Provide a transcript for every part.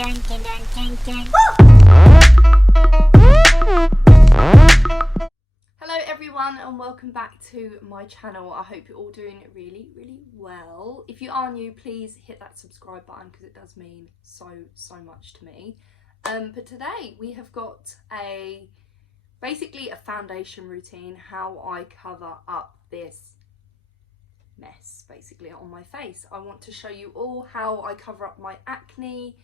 Hello everyone and welcome back to my channel. I hope you're all doing really well. If you are new, please hit that subscribe button because it does mean so much to me. But today we have got basically a foundation routine, how I cover up this mess basically on my face. I want to show you all how I cover up my acne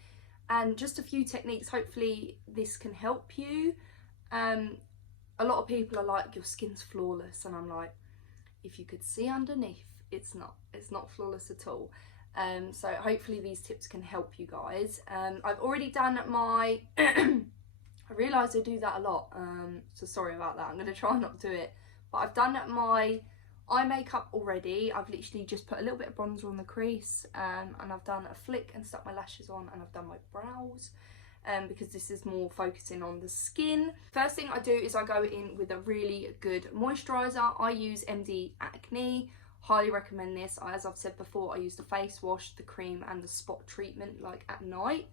and just a few techniques. Hopefully this can help you. A lot of people are like, your skin's flawless, and I'm like, if you could see underneath, it's not flawless at all. So hopefully these tips can help you guys. I've already done my I realise I do that a lot, so sorry about that. I'm going to try not to do it, but I've done my eye makeup already. I've literally just put a little bit of bronzer on the crease, and I've done a flick and stuck my lashes on, and I've done my brows. Because this is more focusing on the skin. First thing I do is I go in with a really good moisturiser. I use MD Acne, highly recommend this. As I've said before, I use the face wash, the cream and the spot treatment like at night.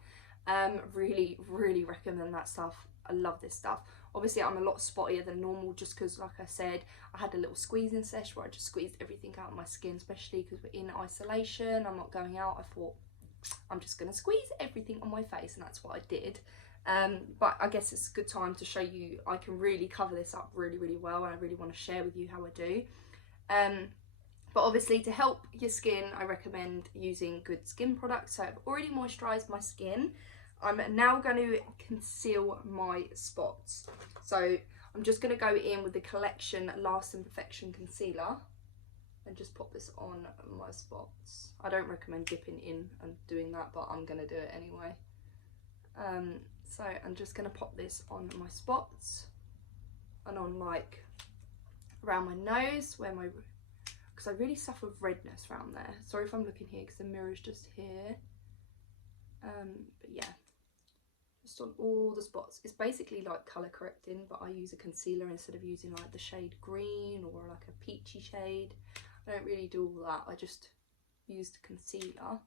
Really recommend that stuff. I love this stuff. Obviously I'm a lot spottier than normal just because, like I said, I had a little squeezing sesh where I just squeezed everything out of my skin, especially because we're in isolation, I'm not going out. I thought, I'm just going to squeeze everything on my face, and that's what I did. But I guess it's a good time to show you I can really cover this up really well, and I really want to share with you how I do. But obviously to help your skin, I recommend using good skin products. So I've already moisturised my skin. I'm now going to conceal my spots. So I'm just going to go in with the Collection Last and Perfection Concealer and just pop this on my spots. I don't recommend dipping in and doing that, but I'm gonna do it anyway. So I'm just gonna pop this on my spots and on like around my nose, where my, because I really suffer with redness around there. Sorry if I'm looking here because the mirror's just here. But yeah, just on all the spots. It's basically like colour correcting, but I use a concealer instead of using like the shade green or like a peachy shade. I don't really do all that, I just used concealer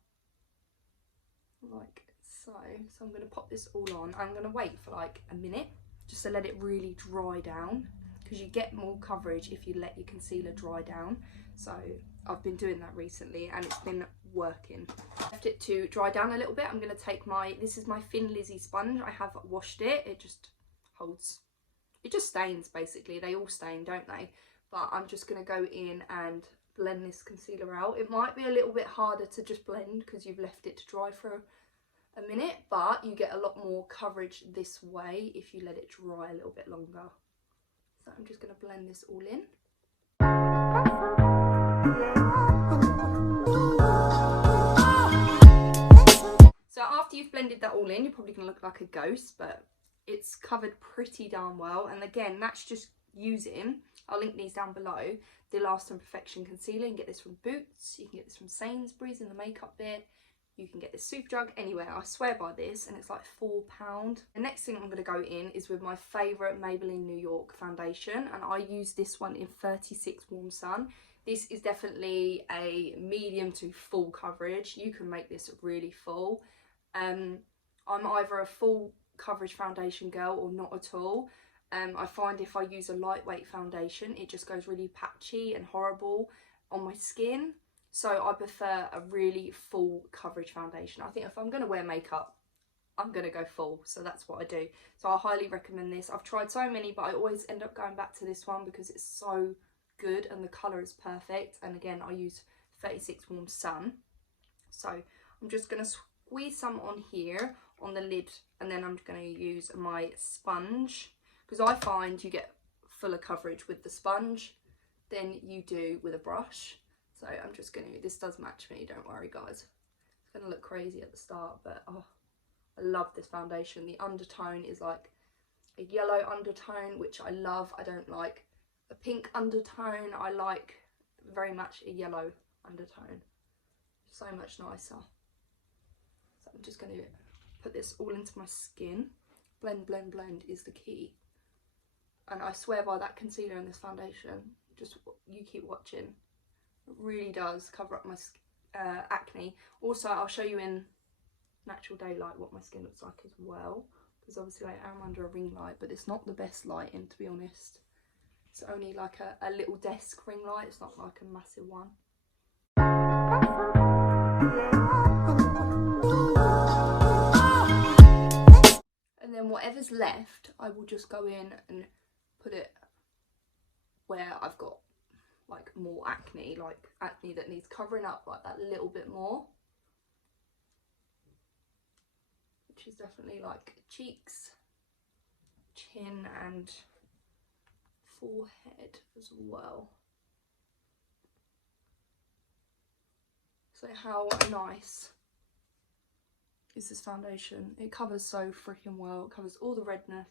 like so. So I'm going to pop this all on. I'm going to wait for like a minute just to let it really dry down, because you get more coverage if you let your concealer dry down. So I've been doing that recently and it's been working. Left it to dry down a little bit. I'm going to take this is my Thin Lizzy sponge. I have washed it. It just holds, it just stains basically. They all stain, don't they? But I'm just going to go in and blend this concealer out. It might be a little bit harder to just blend because you've left it to dry for a minute, but you get a lot more coverage this way if you let it dry a little bit longer. So I'm just going to blend this all in. So after you've blended that all in, you're probably going to look like a ghost, but it's covered pretty darn well. And again, that's just using, I'll link these down below, the Last and Perfection Concealer. You can get this from Boots, you can get this from Sainsbury's in the makeup bit, you can get this Superdrug, anywhere. I swear by this, and it's like £4. The next thing I'm going to go in is with my favourite Maybelline New York foundation, and I use this one in 36 Warm Sun. This is definitely a medium to full coverage. You can make this really full. I'm either a full coverage foundation girl or not at all. I find if I use a lightweight foundation, it just goes really patchy and horrible on my skin. So I prefer a really full coverage foundation. I think if I'm going to wear makeup, I'm going to go full. So that's what I do. So I highly recommend this. I've tried so many, but I always end up going back to this one because it's so good and the colour is perfect. And again, I use 36 Warm Sun. So I'm just going to squeeze some on here on the lid, and then I'm going to use my sponge, because I find you get fuller coverage with the sponge than you do with a brush. So I'm just going to, this does match me, don't worry guys. It's going to look crazy at the start, but oh, I love this foundation. The undertone is like a yellow undertone, which I love. I don't like a pink undertone. I like very much a yellow undertone. So much nicer. So I'm just going to put this all into my skin. Blend, blend, blend is the key. And I swear by that concealer and this foundation, just you keep watching. It really does cover up my acne. Also, I'll show you in natural daylight what my skin looks like as well, because obviously I am under a ring light, but it's not the best lighting, to be honest. It's only like a little desk ring light, it's not like a massive one. And then whatever's left, I will just go in and put it where I've got like more acne, like acne that needs covering up like that little bit more. Which is definitely like cheeks, chin and forehead as well. So how nice is this foundation? It covers so freaking well. It covers all the redness.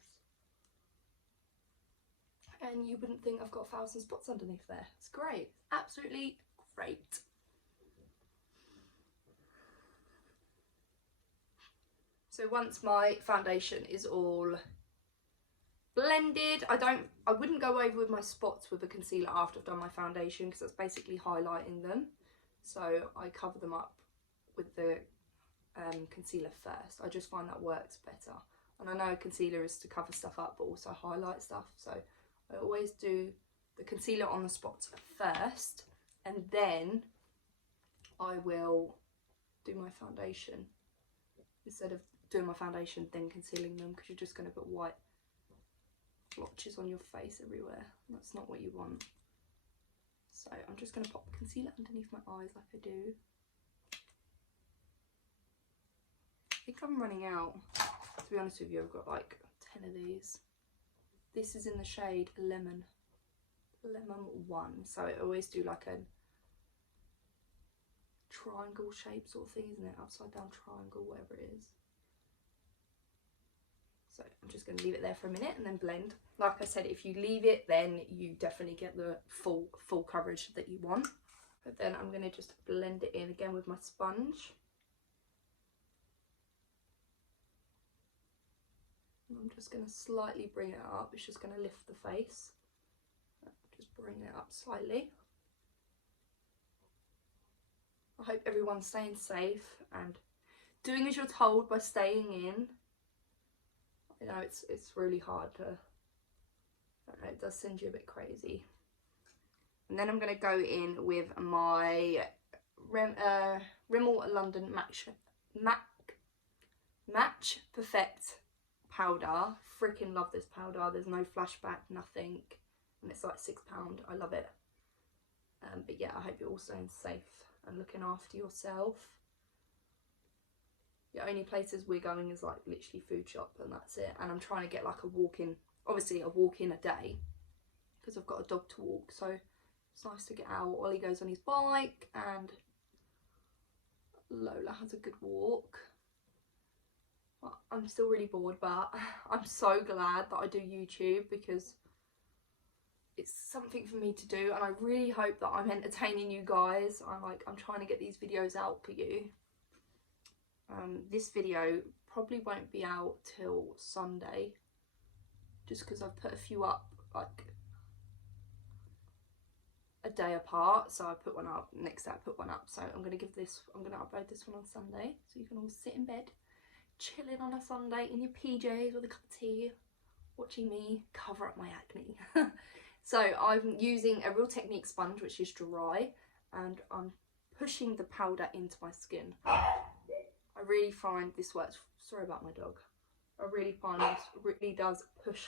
And you wouldn't think I've got 1,000 spots underneath there. It's great. Absolutely great. So once my foundation is all blended, I wouldn't go over with my spots with a concealer after I've done my foundation, because that's basically highlighting them. So I cover them up with the concealer first. I just find that works better. And I know concealer is to cover stuff up but also highlight stuff, so I always do the concealer on the spots first, and then I will do my foundation instead of doing my foundation then concealing them, because you're just going to put white blotches on your face everywhere. That's not what you want. So I'm just going to pop concealer underneath my eyes like I do. I think I'm running out. To be honest with you, I've got like 10 of these. This is in the shade Lemon 1. So I always do like a triangle shape sort of thing, isn't it? Upside down triangle, whatever it is. So I'm just going to leave it there for a minute and then blend. Like I said, if you leave it, then you definitely get the full coverage that you want. But then I'm going to just blend it in again with my sponge. And I'm just going to slightly bring it up. It's just going to lift the face. Just bring it up slightly. I hope everyone's staying safe and doing as you're told by staying in. You know, it's really hard to, I don't know, it does send you a bit crazy. And then I'm going to go in with my Rimmel London Match Perfect powder. Freaking love this powder. There's no flashback, nothing, and it's like £6. I love it. But yeah, I hope you're all staying safe and looking after yourself. The only places we're going is like literally food shop, and that's it. And I'm trying to get like a walk-in, obviously a walk-in a day, because I've got a dog to walk, so it's nice to get out. Ollie goes on his bike and Lola has a good walk. I'm still really bored, but I'm so glad that I do YouTube, because it's something for me to do, and I really hope that I'm entertaining you guys. I'm trying to get these videos out for you. This video probably won't be out till Sunday, just because I've put a few up like a day apart. So I put one up, next day I put one up. So I'm going to upload this one on Sunday, so you can all sit in bed, chilling on a Sunday in your PJs with a cup of tea, watching me cover up my acne. So I'm using a Real Technique sponge, which is dry, and I'm pushing the powder into my skin. I really find this works. Sorry about my dog. I really find this really does push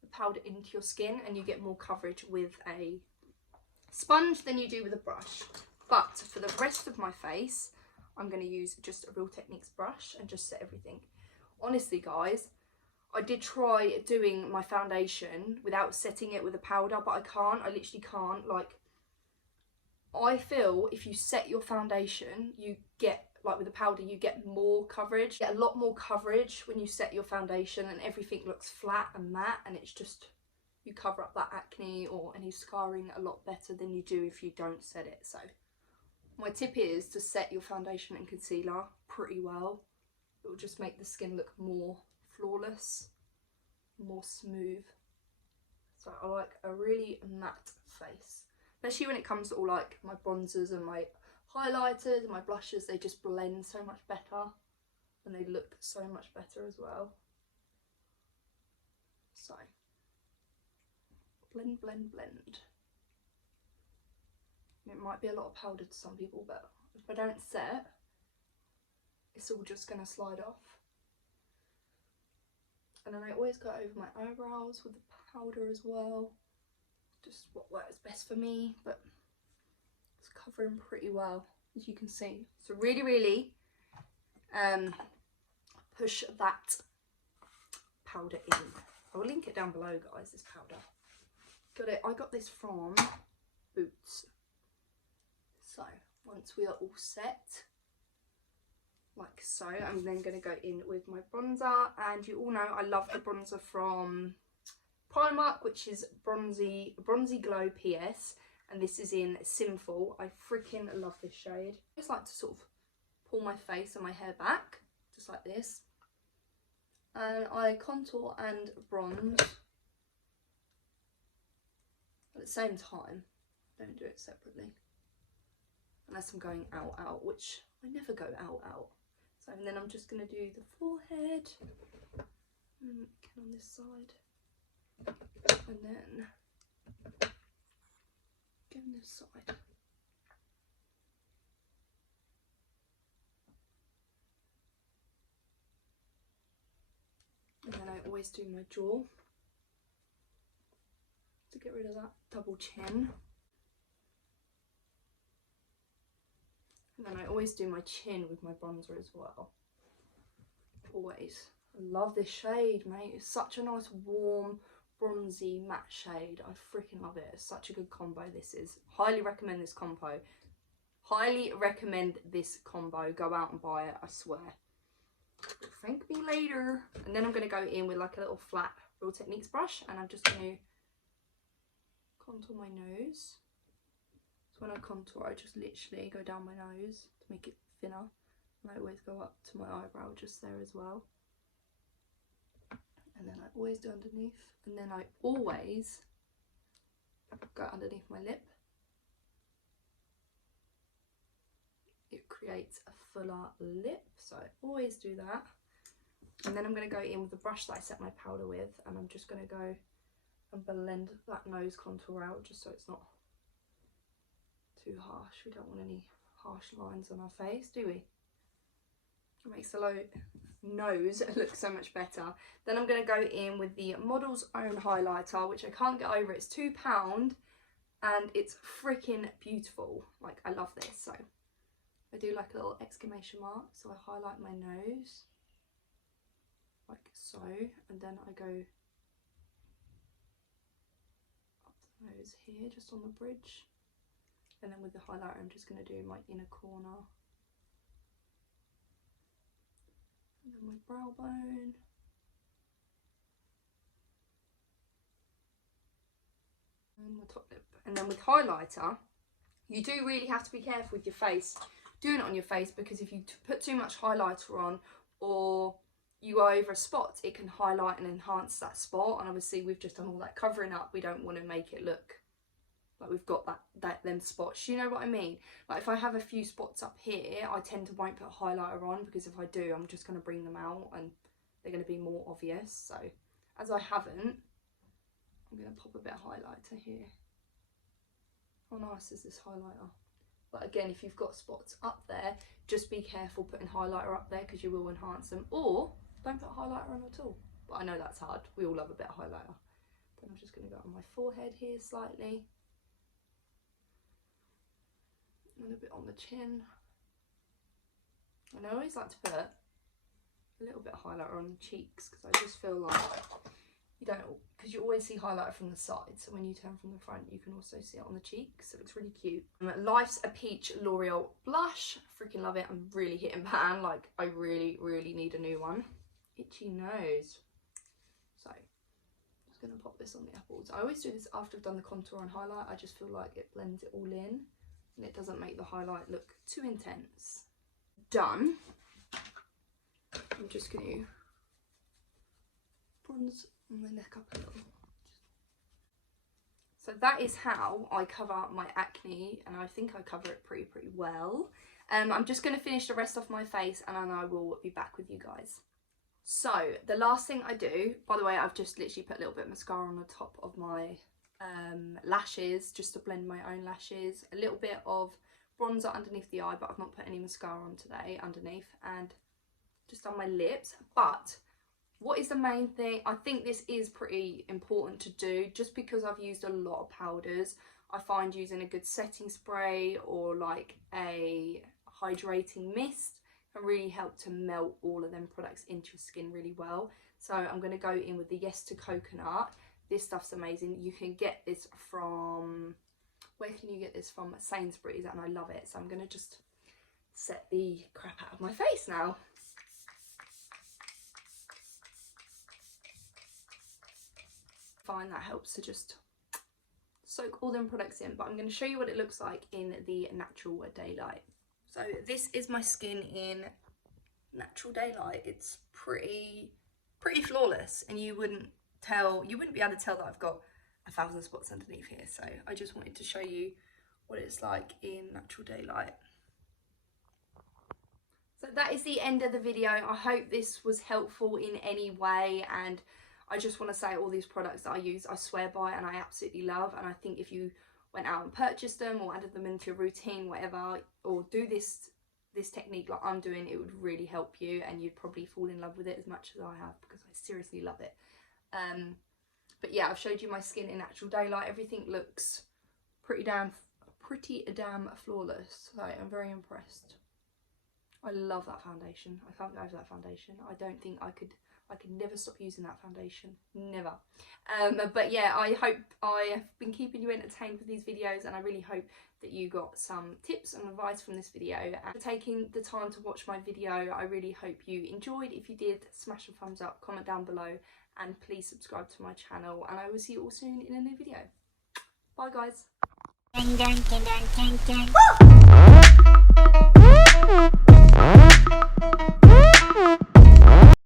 the powder into your skin, and you get more coverage with a sponge than you do with a brush. But for the rest of my face, I'm going to use just a Real Techniques brush and just set everything. Honestly, guys, I did try doing my foundation without setting it with a powder, but I can't. I literally can't. Like, I feel if you set your foundation, you get, like with the powder, you get more coverage. You get a lot more coverage when you set your foundation, and everything looks flat and matte, and it's just, you cover up that acne or any scarring a lot better than you do if you don't set it. So my tip is to set your foundation and concealer pretty well. It will just make the skin look more flawless, more smooth. So I like a really matte face, especially when it comes to all like my bronzers and my highlighters and my blushes, they just blend so much better and they look so much better as well. So blend, blend, blend. It might be a lot of powder to some people, but if I don't set, it's all just going to slide off. And then I always go over my eyebrows with the powder as well. Just what works best for me, but it's covering pretty well, as you can see. So really, really push that powder in. I will link it down below, guys, this powder. Got it. I got this from Boots. So once we are all set, like so, I'm then going to go in with my bronzer. And you all know I love the bronzer from Primark, which is Bronzy Glow PS. And this is in Sinful. I freaking love this shade. I just like to sort of pull my face and my hair back, just like this. And I contour and bronze at the same time. Don't do it separately. Unless I'm going out, which I never go out. So and then I'm just going to do the forehead, and again on this side, and then again this side. And then I always do my jaw to get rid of that double chin. And then I always do my chin with my bronzer as well. Always. I love this shade, mate. It's such a nice, warm, bronzy, matte shade. I freaking love it. It's such a good combo this is. Highly recommend this combo. Highly recommend this combo. Go out and buy it, I swear. Thank me later. And then I'm going to go in with like a little flat Real Techniques brush. And I'm just going to contour my nose. So when I contour, I just literally go down my nose to make it thinner. And I always go up to my eyebrow just there as well. And then I always do underneath. And then I always go underneath my lip. It creates a fuller lip. So I always do that. And then I'm going to go in with the brush that I set my powder with. And I'm just going to go and blend that nose contour out just so it's not too harsh. We don't want any harsh lines on our face, do we? It makes the nose look so much better. Then I'm going to go in with the Model's Own highlighter, which I can't get over. It's £2 and it's freaking beautiful. Like, I love this. So I do like a little exclamation mark. So I highlight my nose like so, and then I go up the nose here, just on the bridge. And then with the highlighter, I'm just going to do my inner corner. And then my brow bone. And my top lip. And then with highlighter, you do really have to be careful with your face. Doing it on your face, because if you put too much highlighter on or you go over a spot, it can highlight and enhance that spot. And obviously we've just done all that covering up. We don't want to make it look like we've got them spots. You know what I mean? Like if I have a few spots up here, I tend to won't put a highlighter on, because if I do, I'm just going to bring them out and they're going to be more obvious. So as I haven't, I'm going to pop a bit of highlighter here. How nice is this highlighter? But again, if you've got spots up there, just be careful putting highlighter up there, because you will enhance them. Or don't put highlighter on at all. But I know that's hard. We all love a bit of highlighter. Then I'm just going to go on my forehead here slightly. And a bit on the chin. And I always like to put a little bit of highlighter on the cheeks, because I just feel like you don't, because you always see highlighter from the side, so when you turn from the front you can also see it on the cheeks. It looks really cute. Life's a Peach L'Oreal blush. Freaking love it. I'm really hitting pan. Like, I really need a new one. Itchy nose. So I'm just going to pop this on the apples. I always do this after I've done the contour and highlight. I just feel like it blends it all in and it doesn't make the highlight look too intense. Done. I'm just going to bronze my neck up a little. So that is how I cover my acne, and I think I cover it pretty well. I'm just going to finish the rest off my face and then I will be back with you guys. So the last thing I do, by the way, I've just literally put a little bit of mascara on the top of my lashes just to blend my own lashes, a little bit of bronzer underneath the eye, but I've not put any mascara on today underneath, and just on my lips. But what is the main thing? I think this is pretty important to do, just because I've used a lot of powders. I find using a good setting spray or like a hydrating mist can really help to melt all of them products into your skin really well. So I'm going to go in with the Yes to Coconut. This stuff's amazing. You can get this from, where can you get this from? Sainsbury's, and I love it. So I'm going to just set the crap out of my face now. Find that helps to just soak all them products in, but I'm going to show you what it looks like in the natural daylight. So this is my skin in natural daylight. It's pretty flawless, and you wouldn't be able to tell that I've got 1,000 spots underneath here. So I just wanted to show you what it's like in natural daylight. So that is the end of the video. I hope this was helpful in any way, and I just want to say all these products that I use, I swear by, and I absolutely love. And I think if you went out and purchased them or added them into your routine, whatever, or do this technique like I'm doing, it would really help you, and you'd probably fall in love with it as much as I have, because I seriously love it. But yeah, I've showed you my skin in natural daylight. Everything looks pretty damn flawless. So I'm very impressed. I love that foundation. I can't go over that foundation. I don't think I could never stop using that foundation, never. But yeah, I hope I have been keeping you entertained with these videos, and I really hope that you got some tips and advice from this video. And for taking the time to watch my video, I really hope you enjoyed. If you did, smash a thumbs up, comment down below, and please subscribe to my channel, and I will see you all soon in a new video. Bye guys.